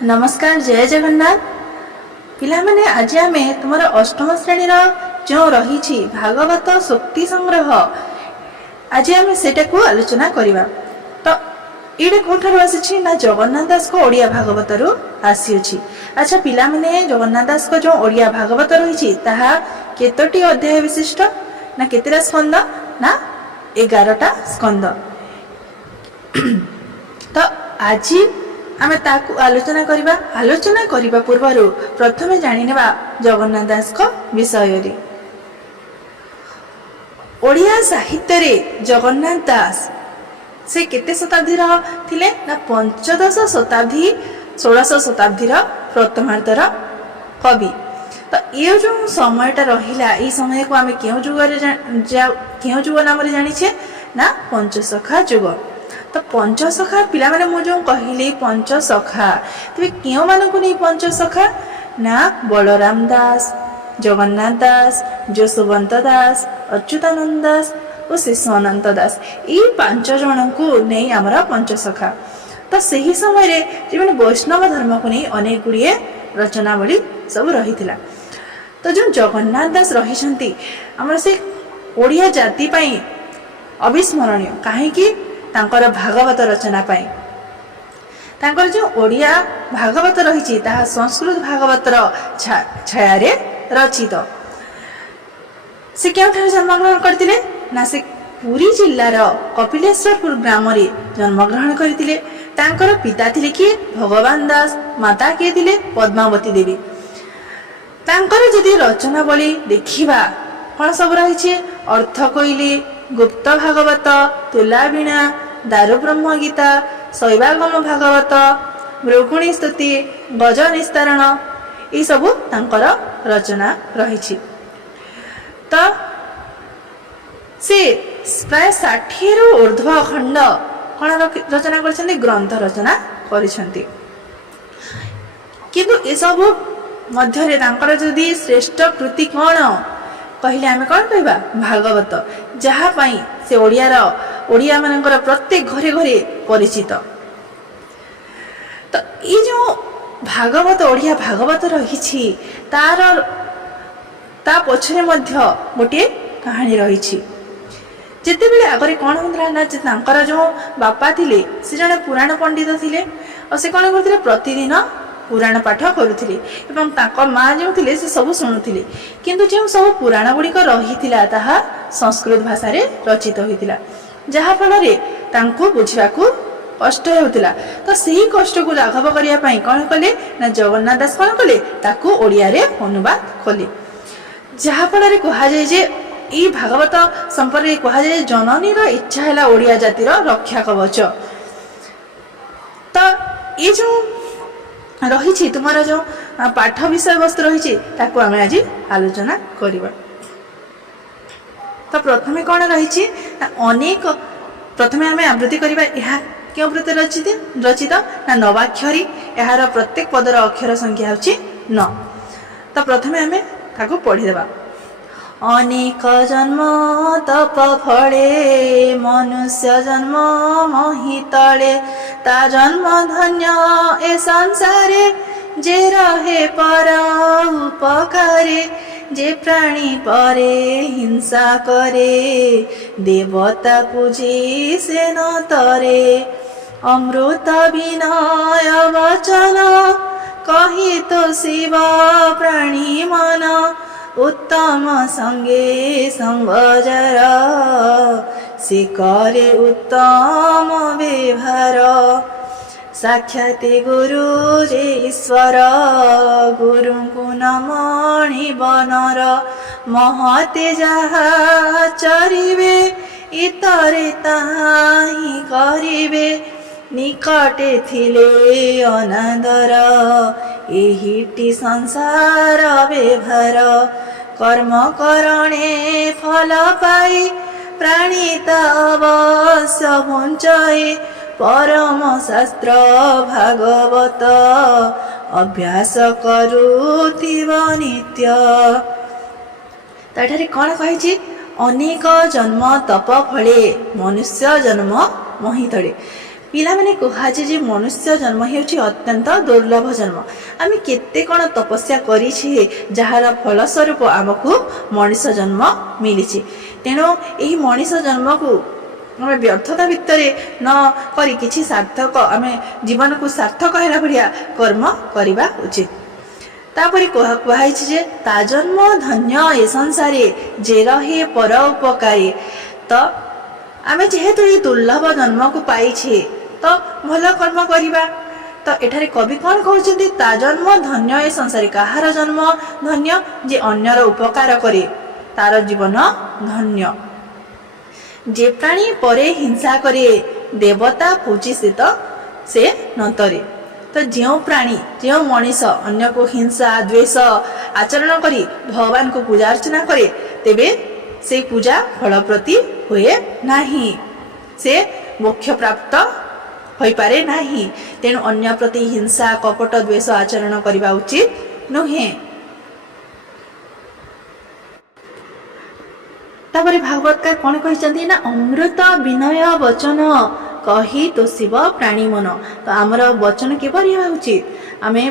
नमस्कार, जय जगन्नाथ। पिला माने आज आम तुम अष्टम श्रेणी जो रही भागवत सूक्ति संग्रह आज आम से आलोचना करवा। तो ये कौन आसी ना जगन्नाथ दास को ओडिया भागवत रु आसी। अच्छा पिला माने जगन्नाथ दास को जो ओडिया भागवत रही केतोटी अध्याय विशिष्ट ना केतेटा स्कंद ना 11टा स्कंद। तो आज आमे ताकू आलोचना करबा पूर्व प्रथमे जानिनेबा जगन्नाथ दास को विषय रे। ओडिया साहित्य रे जगन्नाथ दास से केते शताब्दी थिले ना 15 शताब्दी 16 शताब्दी प्रथमार्धर कवि। तो ये जो समयटा रहिला ई समय को आमे केउ जुग नाम रे जानिछे ना पंचसखा जुग। तो पंचसखा पिला माने मु जो कहली पंचसखा तबे केउ मानकु नै पंचसखा ना बलराम दास, जगन्नाथ दास, जसवंत दास, अच्युतानंद दास और शेषानंद दास ई 5 जन को नै हमरा पंचसखा। तो सही समय रे जे वैष्णव धर्म को नै अनेक गुड़िए रचनावली सब रहिथिला। तो जो जगन्नाथ दास रहिसंती हमर से ओडिया जाति पई अविस्मरणीय काहे कि तांकर भागवत रचना पाई। तांकर जो ओडिया भागवत रही संस्कृत भागवतर छाया रचित। से क्यों जन्मग्रहण करते ना से पुरी जिल्लार कपिलेश्वरपुर ग्राम रे जन्मग्रहण करते। तांकर पिता थिले कि भगवान दास, माता किए थिले पद्मावती देवी। तांकर जदि रचनावली देखिबा कौन सब रही अर्थ कोइली, गुप्त भागवत, तुला वीणा, दारु ब्रह्म गीता, शैवागम भागवत, मृगुणी स्तुति, गज निस्तारण ये सब तांकर रचना रही। तो से प्राय 60 रु ऊर्ध्व खंड कौन रचना कर ग्रंथ रचना करिसेंती। किंतु ए सब मध्य तांकर जदि श्रेष्ठ कृति कौन कहले आमे कौन कहबा भागवत, जहाँ पाई से ओडिया मानकर प्रत्येक घरे घरे परिचित। तो ये जो भागवत ओडिया भागवत रही तार ता पछरे मध्य गोटे कहानी रही। जिते बेले आगरे कौन होता ना तांकर जो बापा थिले से जने पुराण पंडित थिले और से कौन करथिले प्रतिदिन पुराण पाठ करुथिले एवं तांको माँ जो थिले से सब शुणुथिले। किंतु जो सब पुराण गुड़िक रही ताहा संस्कृत भाषा रे रचित होइतिला जहा फल रे तांको बुझिबाकू कष्ट होउतिला। तो सही कष्ट को लाघव करिया पई कोन कले ना जगन्नाथ दास कोन कले ताकू ओडिया रे अनुवाद कले। जहा फल रे कहा जाय जे ई भागवत संपर्क कहा जाय जननी रो इच्छा हैला ओडिया जातिर रक्षा कवच। तो ये जो रही तुम्हारा जो पाठ विषय वस्तु रही आम आज आलोचना करवा। तो प्रथमे कौन रही अनेक प्रथमे आम आवृत्ति करवा। यह क्यों वृत्ति रचित ना नवाक्षरी यार प्रत्येक पदर अक्षर संख्या हूँ 9। तो प्रथमे आम ताको पढ़ीदेवा। अनेक जन्म तप फले मनुष्य जन्म मही तले ता जन्म धन्य ए संसारे जे रहे पर उपकारे जे प्राणी परे हिंसा करे देवता पूजे से न तरे अमृत विनय वचन कही तो शिव प्राणी मन उत्तम संगे संगजर से करे उत्तम व्यवहार साक्षाते गुरु जे ईश्वर गुरु को नमणि बनर महते जहा चरिबे इतरे ताही करिबे निकटे थिले अनादर एहिटी संसार व्यवहार कर्म करणे फल पाई प्राणित अवश्य वंचाई परम शास्त्र भागवत अभ्यास करुथिब नित्य। ताठारे कौन कही अनेक जन्म तप फले मनुष्य जन्म मही तले ପିଲାମାନେ କୁହାଯାଏ ଯେ ମନୁଷ୍ୟ ଜନ୍ମ ହେଉଛି ଅତ୍ୟନ୍ତ ଦୁର୍ଲଭ ଜନ୍ମ। ଆମେ କେତେ କ'ଣ ତପସ୍ୟା କରିଛେ ଯାହାର ଫଳସ୍ୱରୂପ ଆମକୁ ମଣିଷ ଜନ୍ମ ମିଳିଛି। ତେଣୁ ଏହି ମଣିଷ ଜନ୍ମକୁ ଆମେ ବ୍ୟର୍ଥତା ଭିତରେ ନ କରି କିଛି ସାର୍ଥକ ଆମେ ଜୀବନକୁ ସାର୍ଥକ ହେଲା ଭଳିଆ କର୍ମ କରିବା ଉଚିତ। ତାପରେ କୁହାଯାଇଛି ଯେ ତା ଜନ୍ମ ଧନ୍ୟ ଏ ସଂସାରେ ଯେ ରହେ ପର ଉପକାରୀ। ତ ଆମେ ଯେହେତୁ ଏହି ଦୁର୍ଲଭ ଜନ୍ମକୁ ପାଇଛେ ତ ଭଲ କର୍ମ କରିବା। ତ ଏଠାରେ କବି କ'ଣ କହୁଛନ୍ତି? ତା ଜନ୍ମ ଧନ୍ୟ ଏ ସଂସାରେ। କାହାର ଜନ୍ମ ଧନ୍ୟ? ଯେ ଅନ୍ୟର ଉପକାର କରେ, ତାର ଜୀବନ ଧନ୍ୟ। ଯେ ପ୍ରାଣୀ ପରେ ହିଂସା କରେ ଦେବତା ପୂଜିସିତ ସେ ନତରେ। ତ ଯେଉଁ ପ୍ରାଣୀ ଯେଉଁ ମଣିଷ ଅନ୍ୟକୁ ହିଂସା ଦ୍ୱେଷ ଆଚରଣ କରି ଭଗବାନଙ୍କୁ ପୂଜା ଅର୍ଚ୍ଚନା କରେ ତେବେ ସେଇ ପୂଜା ଫଳପ୍ରତି ହୁଏ ନାହିଁ, ସେ ମୋକ୍ଷ ପ୍ରାପ୍ତ ହୋଇପାରେ ନାହିଁ। ତେଣୁ ଅନ୍ୟ ପ୍ରତି ହିଂସା କପଟ ଦ୍ୱେଷ ଆଚରଣ କରିବା ଉଚିତ ନୁହେଁ। ତାପରେ ଭାଗବତକାର କ'ଣ କହିଛନ୍ତି ନା ଅମୃତ ବିନୟ ବଚନ କହି ତୋଷିବ ପ୍ରାଣୀ ମନ। ତ ଆମର ବଚନ କିପରି ହେବା ଉଚିତ? ଆମେ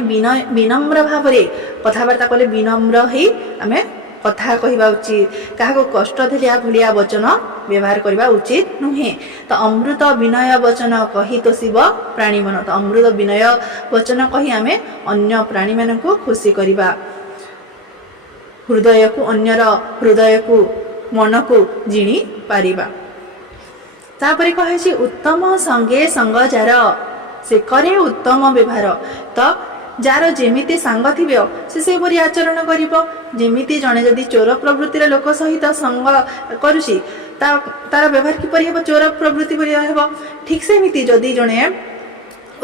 ବିନମ୍ର ଭାବରେ କଥାବାର୍ତ୍ତା କଲେ ବିନମ୍ର ହେଇ ଆମେ କଥା କହିବା ଉଚିତ। କାହାକୁ କଷ୍ଟ ଦେଲା ଭଳିଆ ବଚନ ବ୍ୟବହାର କରିବା ଉଚିତ ନୁହେଁ। ତ ଅମୃତ ବିନୟ ବଚନ କହି ତୋଷିବ ପ୍ରାଣୀ ମନ। ତ ଅମୃତ ବିନୟ ବଚନ କହି ଆମେ ଅନ୍ୟ ପ୍ରାଣୀମାନଙ୍କୁ ଖୁସି କରିବା, ହୃଦୟକୁ ଅନ୍ୟର ହୃଦୟକୁ ମନକୁ ଜିଣି ପାରିବା। ତାପରେ କହିଛି ଉତ୍ତମ ସଙ୍ଗେ ସଙ୍ଗ ଯାର ସେ କରେ ଉତ୍ତମ ବ୍ୟବହାର। ତ ଯାହାର ଯେମିତି ସାଙ୍ଗ ଥିବ ସେ ସେହିପରି ଆଚରଣ କରିବ। ଯେମିତି ଜଣେ ଯଦି ଚୋର ପ୍ରବୃତ୍ତିର ଲୋକ ସହିତ ସଙ୍ଗ କରୁଛି ତାର ବ୍ୟବହାର କିପରି ହେବ? ଚୋର ପ୍ରବୃତ୍ତି ପରି ହେବ। ଠିକ୍ ସେମିତି ଯଦି ଜଣେ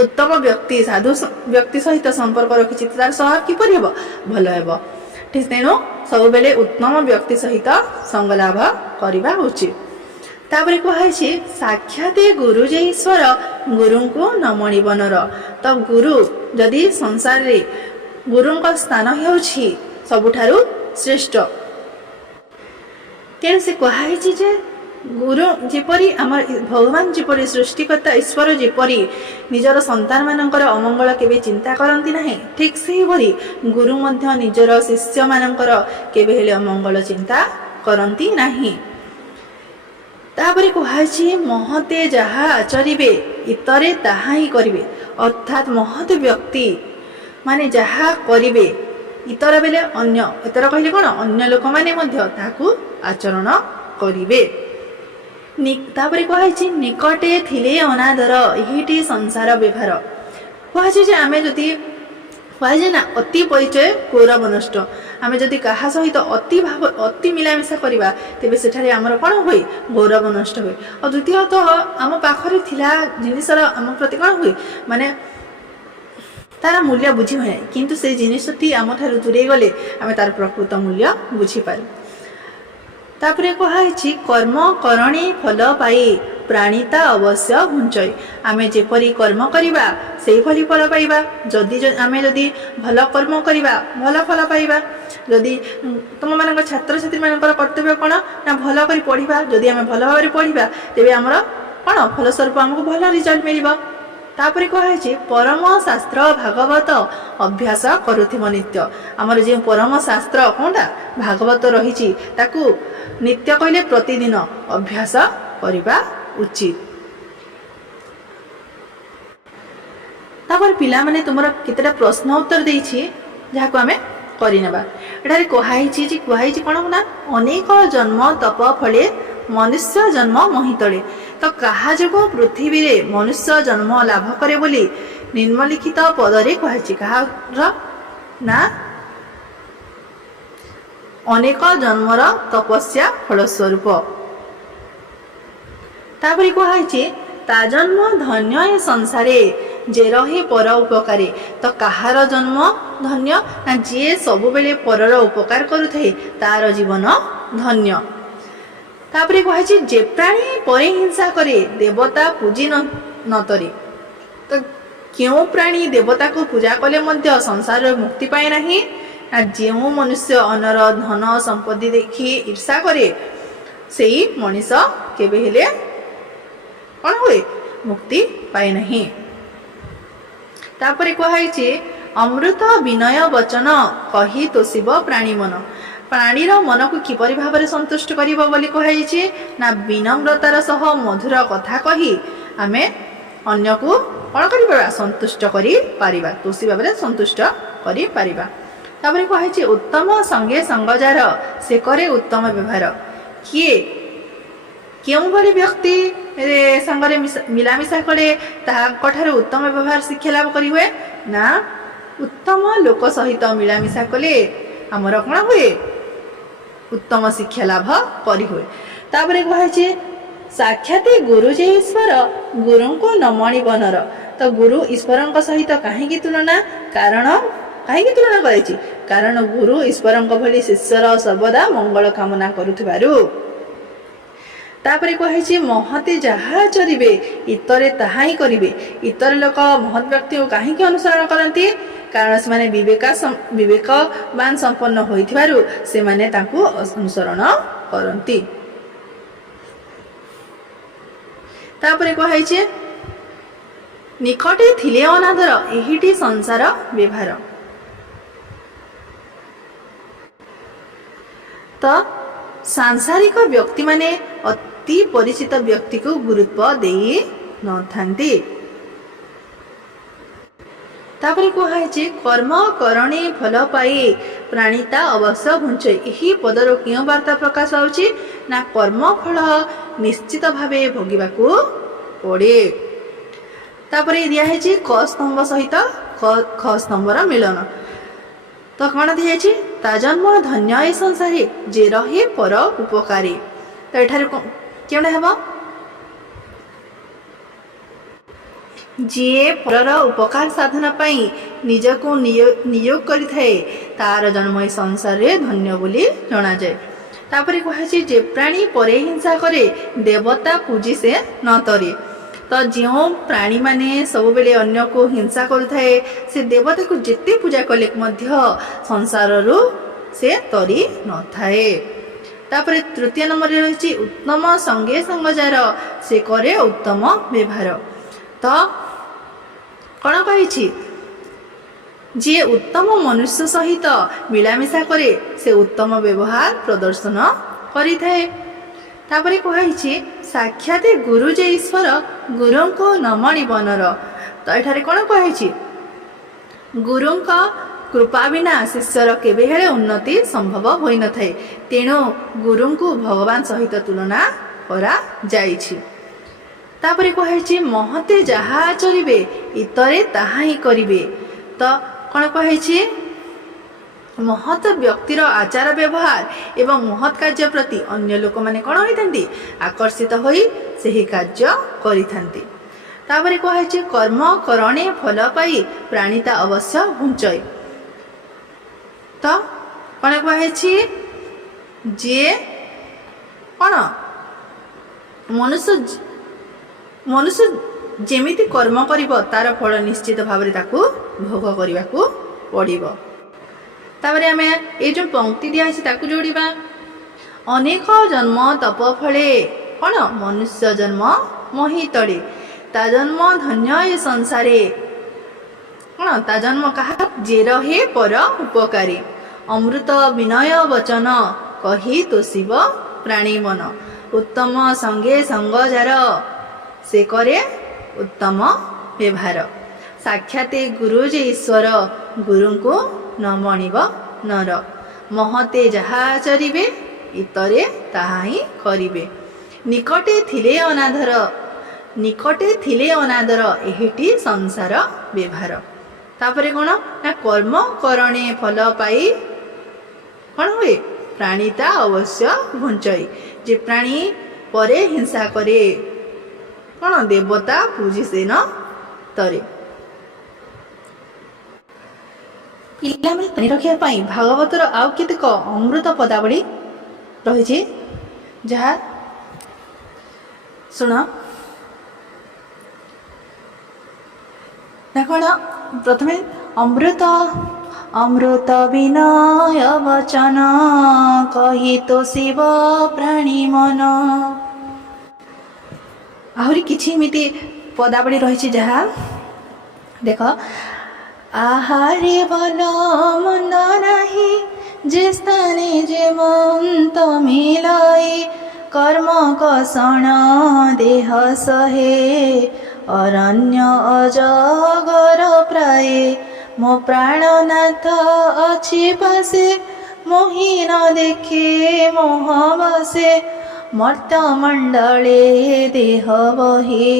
ଉତ୍ତମ ବ୍ୟକ୍ତି ସାଧୁ ବ୍ୟକ୍ତି ସହିତ ସମ୍ପର୍କ ରଖିଛି ତାର ସ୍ୱଭାବ କିପରି ହେବ? ଭଲ ହେବ। ଠିକ୍ ତେଣୁ ସବୁବେଳେ ଉତ୍ତମ ବ୍ୟକ୍ତି ସହିତ ସଙ୍ଗ ଲାଭ କରିବା ଉଚିତ। ତାପରେ କୁହାଯାଇଛି ସାକ୍ଷାତ ଗୁରୁ ଯେ ଈଶ୍ୱର ଗୁରୁଙ୍କୁ ନମଣି ବନର। ତ ଗୁରୁ ଯଦି ସଂସାରରେ ଗୁରୁଙ୍କ ସ୍ଥାନ ହେଉଛି ସବୁଠାରୁ ଶ୍ରେଷ୍ଠ। ତେଣୁ ସେ କୁହାଯାଇଛି ଯେ ଗୁରୁ ଯେପରି ଆମର ଭଗବାନ ଯେପରି ସୃଷ୍ଟିକର୍ତ୍ତା ଈଶ୍ୱର ଯେପରି ନିଜର ସନ୍ତାନମାନଙ୍କର ଅମଙ୍ଗଳ କେବେ ଚିନ୍ତା କରନ୍ତି ନାହିଁ, ଠିକ୍ ସେହିପରି ଗୁରୁ ମଧ୍ୟ ନିଜର ଶିଷ୍ୟମାନଙ୍କର କେବେ ହେଲେ ଅମଙ୍ଗଳ ଚିନ୍ତା କରନ୍ତି ନାହିଁ। ତାପରେ କୁହାଯାଇଛି ମହତେ ଯାହା ଆଚରିବେ ଇତରେ ତାହା ହିଁ କରିବେ। ଅର୍ଥାତ୍ ମହତ ବ୍ୟକ୍ତି ମାନେ ଯାହା କରିବେ, ଇତର ବେଲେ ଅନ୍ୟ, ଇତର କହିଲେ କ'ଣ? ଅନ୍ୟ ଲୋକମାନେ ମଧ୍ୟ ତାହାକୁ ଆଚରଣ କରିବେ। ତାପରେ କୁହାଯାଇଛି ନିକଟେ ଥିଲେ ଅନାଦର ଏହିଟି ସଂସାର ବ୍ୟବହାର। କୁହାଯାଇଛି ଯେ ଆମେ ଯଦି କୁହାଯାଏ ନା ଅତି ପରିଚୟ ଗୌରବ ନଷ୍ଟ। ଆମେ ଯଦି କାହା ସହିତ ଅତି ମିଳାମିଶା କରିବା ତେବେ ସେଠାରେ ଆମର କ'ଣ ହୁଏ? ଗୌରବ ନଷ୍ଟ ହୁଏ। ଆଉ ଦ୍ୱିତୀୟତଃ ଆମ ପାଖରେ ଥିଲା ଜିନିଷର ଆମ ପ୍ରତି କ'ଣ ହୁଏ? ମାନେ ତାର ମୂଲ୍ୟ ବୁଝି ହୁଏ ନାହିଁ, କିନ୍ତୁ ସେଇ ଜିନିଷଟି ଆମଠାରୁ ଦୂରେଇ ଗଲେ ଆମେ ତାର ପ୍ରକୃତ ମୂଲ୍ୟ ବୁଝିପାରୁ। ତାପରେ କୁହାଯାଇଛି କର୍ମ କରଣୀ ଫଲ ପାଇ ପ୍ରାଣିତା ଅବଶ୍ୟ ଘୁଞ୍ଚଇ। ଆମେ ଯେପରି କର୍ମ କରିବା ସେଇଭଳି ଫଳ ପାଇବା। ଆମେ ଯଦି ଭଲ କର୍ମ କରିବା ଭଲ ଫଳ ପାଇବା। ଯଦି ତୁମମାନଙ୍କ ଛାତ୍ରଛାତ୍ରୀମାନଙ୍କର କର୍ତ୍ତବ୍ୟ କ'ଣ ନା ଭଲ କରି ପଢ଼ିବା। ଯଦି ଆମେ ଭଲ ଭାବରେ ପଢ଼ିବା ତେବେ ଆମର କ'ଣ ଫଳସ୍ୱରୂପ ଆମକୁ ଭଲ ରେଜଲ୍ଟ ମିଳିବ। ତାପରେ କୁହାଯାଇଛି ପରମ ଶାସ୍ତ୍ର ଭାଗବତ ଅଭ୍ୟାସ କରୁଥିବ ନିତ୍ୟ। ଆମର ଯେଉଁ ପରମ ଶାସ୍ତ୍ର କ'ଣଟା? ଭାଗବତ ରହିଛି ତାକୁ ନିତ୍ୟ କହିଲେ ପ୍ରତିଦିନ ଅଭ୍ୟାସ କରିବା ଉଚିତ। ତାପରେ ପିଲାମାନେ ତୁମର କେତେଟା ପ୍ରଶ୍ନ ଉତ୍ତର ଦେଇଛି ଯାହାକୁ ଆମେ କରିନେବା। ଏଠାରେ କୁହାଯାଇଛି କ'ଣ ନା ଅନେକ ଜନ୍ମ ତପ ଫଳେ ମନୁଷ୍ୟ ଜନ୍ମ ମହିତଳେ। ତ କାହା ଯୋଗୁଁ ପୃଥିବୀରେ ମନୁଷ୍ୟ ଜନ୍ମ ଲାଭ କରେ ବୋଲି ନିମ୍ନଲିଖିତ ପଦରେ କୁହାଯାଇଛି। କାହାର ନା ଅନେକ ଜନ୍ମର ତପସ୍ୟା ଫଳସ୍ୱରୂପ। ତାପରେ କୁହାଯାଇଛି ତା ଜନ୍ମ ଧନ୍ୟ ଏ ସଂସାରେ ଯେ ରହେ ପର ଉପକାରେ। ତ କାହାର ଜନ୍ମ ଧନ୍ୟ ନା ଯିଏ ସବୁବେଳେ ପରର ଉପକାର କରୁଥାଏ ତାର ଜୀବନ ଧନ୍ୟ। ତାପରେ କୁହାଯାଇଛି ଯେ ପ୍ରାଣୀ ପରେ ହିଂସା କରେ ଦେବତା ପୂଜି ନତରେ। ତ କେଉଁ ପ୍ରାଣୀ ଦେବତାକୁ ପୂଜା କଲେ ମଧ୍ୟ ସଂସାରରେ ମୁକ୍ତି ପାଏ ନାହିଁ ନା ଯେଉଁ ମନୁଷ୍ୟ ଅନ୍ୟର ଧନ ସମ୍ପତ୍ତି ଦେଖି ଈର୍ଷା କରେ ସେଇ ମଣିଷ କେବେ ହେଲେ କ'ଣ ହୁଏ? ମୁକ୍ତି ପାଏ ନାହିଁ। ତାପରେ କୁହାଯାଇଛି ଅମୃତ ବିନୟ ବଚନ କହି ତୋଷିବ ପ୍ରାଣୀ ମନ। ପ୍ରାଣୀର ମନକୁ କିପରି ଭାବରେ ସନ୍ତୁଷ୍ଟ କରିବ ବୋଲି କୁହାଯାଇଛି ନା ବିନମ୍ରତାର ସହ ମଧୁର କଥା କହି ଆମେ ଅନ୍ୟକୁ କ'ଣ କରିପାରିବା ସନ୍ତୁଷ୍ଟ କରିପାରିବା, ତୋଷିବା ବେଳେ ସନ୍ତୁଷ୍ଟ କରିପାରିବା। ତାପରେ କୁହାଯାଇଛି ଉତ୍ତମ ସଙ୍ଗେ ସଙ୍ଗଜାର ସେ କରେ ଉତ୍ତମ ବ୍ୟବହାର। କେଉଁଭଳି ବ୍ୟକ୍ତି ସାଙ୍ଗରେ ମିଳାମିଶା କଲେ ତାହାଙ୍କଠାରୁ ଉତ୍ତମ ବ୍ୟବହାର ଶିକ୍ଷା ଲାଭ କରିହୁଏ ନା ଉତ୍ତମ ଲୋକ ସହିତ ମିଳାମିଶା କଲେ ଆମର କ'ଣ ହୁଏ ଉତ୍ତମ ଶିକ୍ଷା ଲାଭ କରିହୁଏ। ତାପରେ କୁହାଯାଇଛି ସାକ୍ଷାତ ଗୁରୁ ଯେ ଈଶ୍ୱର ଗୁରୁଙ୍କୁ ନମଣି ବନର। ତ ଗୁରୁ ଈଶ୍ୱରଙ୍କ ସହିତ କାହିଁକି ତୁଳନା କରାଯାଇଛି? କାରଣ ଗୁରୁ ଈଶ୍ୱରଙ୍କ ଭଳି ଶିଷ୍ୟର ସର୍ବଦା ମଙ୍ଗଳ କାମନା କରୁଥିବାରୁ। ତାପରେ କୁହାଯାଇଛି ମହତେ ଯାହା ଚରିବେ ଇତରେ ତାହା ହିଁ କରିବେ। ଇତର ଲୋକ ମହତ୍ ବ୍ୟକ୍ତିକୁ କାହିଁକି ଅନୁସରଣ କରନ୍ତି? କାରଣ ସେମାନେ ବିବେକବାନ ସମ୍ପନ୍ନ ହୋଇଥିବାରୁ ସେମାନେ ତାଙ୍କୁ ଅନୁସରଣ କରନ୍ତି। ତାପରେ କୁହାଯାଇଛି ନିକଟେ ଥିଲେ ଅନାଦର ଏହିଟି ସଂସାର ବ୍ୟବହାର। ତ ସାଂସାରିକ ବ୍ୟକ୍ତିମାନେ ଅତି ପରିଚିତ ବ୍ୟକ୍ତିକୁ ଗୁରୁତ୍ୱ ଦେଇ ନଥାନ୍ତି। ତାପରେ କୁହାଯାଇଛି କର୍ମ କରଣେ ଫଳ ପାଇ ପ୍ରାଣିତା ଅବଶ୍ୟ ଘୁଞ୍ଚଇ। ଏହି ପଦରୁ କେଉଁ ବାର୍ତ୍ତା ପ୍ରକାଶ ପାଉଛି ନା କର୍ମ ଫଳ ନିଶ୍ଚିତ ଭାବେ ଭୋଗିବାକୁ ପଡ଼େ। ତାପରେ ଦିଆହେଇଛି କ ସ୍ତମ୍ଭ ସହିତ ଖ ସ୍ତମ୍ଭର ମିଳନ। ତ କ'ଣ ଦିଆଯାଇଛି ତା ଜନ୍ମ ଧନ୍ୟ ଏ ସଂସାରେ ଯେ ରହେ ପର ଉପକାରୀ। ତ ଏଠାରେ କେଉଁଟା ହେବ ଯିଏ ପରର ଉପକାର ସାଧନ ପାଇଁ ନିଜକୁ ନିୟୋଗ କରିଥାଏ ତାର ଜନ୍ମ ଏ ସଂସାରରେ ଧନ୍ୟ ବୋଲି ଜଣାଯାଏ। ତାପରେ କୁହାଯାଇଛି ଯେ ପ୍ରାଣୀ ପରେ ହିଂସା କରେ ଦେବତା ପୂଜି ସେ ନ ତରେ। ତ ଯେଉଁ ପ୍ରାଣୀମାନେ ସବୁବେଳେ ଅନ୍ୟକୁ ହିଂସା କରୁଥାଏ ସେ ଦେବତାକୁ ଯେତେ ପୂଜା କଲେ ମଧ୍ୟ ସଂସାରରୁ ସେ ତରି ନଥାଏ। ତାପରେ ତୃତୀୟ ନମ୍ବରରେ ରହିଛି ଉତ୍ତମ ସଙ୍ଗେ ସଙ୍ଗଜାର ସେ କରେ ଉତ୍ତମ ବ୍ୟବହାର। ତ କ'ଣ କହିଛି ଯିଏ ଉତ୍ତମ ମନୁଷ୍ୟ ସହିତ ମିଳାମିଶା କରେ ସେ ଉତ୍ତମ ବ୍ୟବହାର ପ୍ରଦର୍ଶନ କରିଥାଏ। ତାପରେ କୁହାଯାଇଛି ସାକ୍ଷାତ ଗୁରୁ ଯେ ଈଶ୍ୱର ଗୁରୁଙ୍କୁ ନମଣି ବନର। ତ ଏଠାରେ କ'ଣ କୁହାଯାଇଛି ଗୁରୁଙ୍କ କୃପା ବିନା ଶିଷ୍ୟର କେବେ ହେଲେ ଉନ୍ନତି ସମ୍ଭବ ହୋଇନଥାଏ। ତେଣୁ ଗୁରୁଙ୍କୁ ଭଗବାନ ସହିତ ତୁଳନା କରାଯାଇଛି। ତାପରେ କୁହାଯାଇଛି ମହତେ ଯାହା ଚରିବେ ଇତରେ ତାହା ହିଁ କରିବେ। ତ କ'ଣ କୁହାଯାଇଛି ମହତ୍ ବ୍ୟକ୍ତିର ଆଚାର ବ୍ୟବହାର ଏବଂ ମହତ୍ କାର୍ଯ୍ୟ ପ୍ରତି ଅନ୍ୟ ଲୋକମାନେ କ'ଣ ହୋଇଥାନ୍ତି ଆକର୍ଷିତ ହୋଇ ସେହି କାର୍ଯ୍ୟ କରିଥାନ୍ତି। ତାପରେ କୁହାଯାଇଛି କର୍ମ କରଣେ ଫଳ ପାଇ ପ୍ରାଣିତା ଅବଶ୍ୟ ଘୁଞ୍ଚଇ। ତ କ'ଣ କୁହାଯାଇଛି ଯିଏ କ'ଣ ମନୁଷ୍ୟ ଯେମିତି କର୍ମ କରିବ ତାର ଫଳ ନିଶ୍ଚିତ ଭାବରେ ତାକୁ ଭୋଗ କରିବାକୁ ପଡ଼ିବ। ତାପରେ ଆମେ ଏଇ ଯେଉଁ ପଙ୍କ୍ତି ଦିଆହେଇଛି ତାକୁ ଯୋଡ଼ିବା ଅନେକ ଜନ୍ମ ତପ ଫଳେ କ'ଣ ମନୁଷ୍ୟ ଜନ୍ମ ମହି ତଳେ ତା ଜନ୍ମ ଧନ୍ୟ ଏ ସଂସାରେ। କ'ଣ ତା ଜନ୍ମ କାହା ଯେ ରହେ ପର ଉପକାରୀ। ଅମୃତ ବିନୟ ବଚନ କହି ତୋଷିବ ପ୍ରାଣୀ ମନ। ଉତ୍ତମ ସଙ୍ଗେ ସଙ୍ଗଜାର ସେ କରେ ଉତ୍ତମ ବ୍ୟବହାର। ସାକ୍ଷାତ ଗୁରୁ ଯେ ଈଶ୍ୱର ଗୁରୁଙ୍କୁ ନ ମଣିବ ନର। ମହତେ ଯାହା ଚରିବେ ଇତରେ ତାହା ହିଁ କରିବେ। ନିକଟେ ଥିଲେ ଅନାଦର ଏହିଟି ସଂସାର ବ୍ୟବହାର। ତାପରେ କ'ଣ ନା କର୍ମ କରଣେ ଫଳ ପାଇ କ'ଣ ହୁଏ ପ୍ରାଣିତା ଅବଶ୍ୟ ଘୁଞ୍ଚଇ। ଯେ ପ୍ରାଣୀ ପରେ ହିଂସା କରେ କ'ଣ ଦେବତା ପୂଜି ସେ ନ ତରେ। ପିଲାମାନେ ମନେ ରଖିବା ପାଇଁ ଭାଗବତର ଆଉ କେତେକ ଅମୃତ ପଦାବଳୀ ରହିଛି ଯାହା ଶୁଣ ନା କ'ଣ ପ୍ରଥମେ ଅମୃତ ବିନୟ ବଚନ କହି ତୋଷିବ ପ୍ରାଣୀ ମନ। ଆହୁରି କିଛି ଏମିତି ପଦାବଳୀ ରହିଛି ଯାହା ଦେଖ ଆହାରେ ଭଲ ମନ୍ଦ ନାହିଁ ଯେ ସ୍ଥାନେ ଯେ ମନ୍ତ ମିଲାଏ କର୍ମ କଷଣ ଦେହ ସହେ ଅରଣ୍ୟ ଅଜଗର ପ୍ରାୟ ମୋ ପ୍ରାଣନାଥ ଅଛି ପାଶେ ମୋହି ନ ଦେଖେ ମୋହ ବସେ ମର୍ତ୍ତ୍ୟମଣ୍ଡଳେ ଦେହ ବହି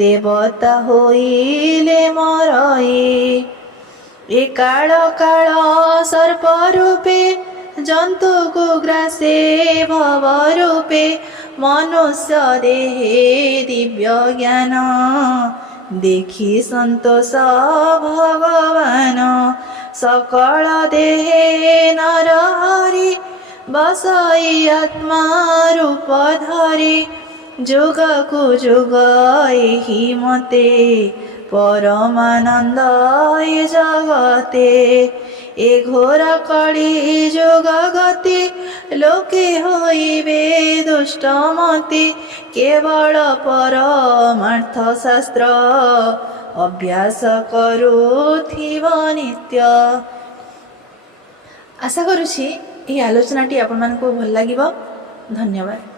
ଦେବତା ହୋଇଲେ ମରଏ ଏ କାଳ କାଳ ସର୍ପ ରୂପେ ଜନ୍ତୁକୁ ଗ୍ରାସେ ଭବ ରୂପେ ମନୁଷ୍ୟ ଦେହେ ଦିବ୍ୟ ଜ୍ଞାନ ଦେଖି ସନ୍ତୋଷ ଭଗବାନ ସକଳ ଦେହେ ନର ହରି ବସଇ ଆତ୍ମା ରୂପ ଧରି ଯୁଗକୁ ଯୁଗ ଏହି ମତେ ପରମାନନ୍ଦ ଏ ଜଗତେ ଏ ଘୋର କଳି ଯୁଗ ଗତି ଲୋକେ ହୋଇବେ ଦୁଷ୍ଟମତି କେବଳ ପରମାର୍ଥ ଶାସ୍ତ୍ର ଅଭ୍ୟାସ କରୁଥିବ ନିତ୍ୟ। ଆଶା କରୁଛି ଏହି ଆଲୋଚନାଟି ଆପଣମାନଙ୍କୁ ଭଲ ଲାଗିବ। ଧନ୍ୟବାଦ।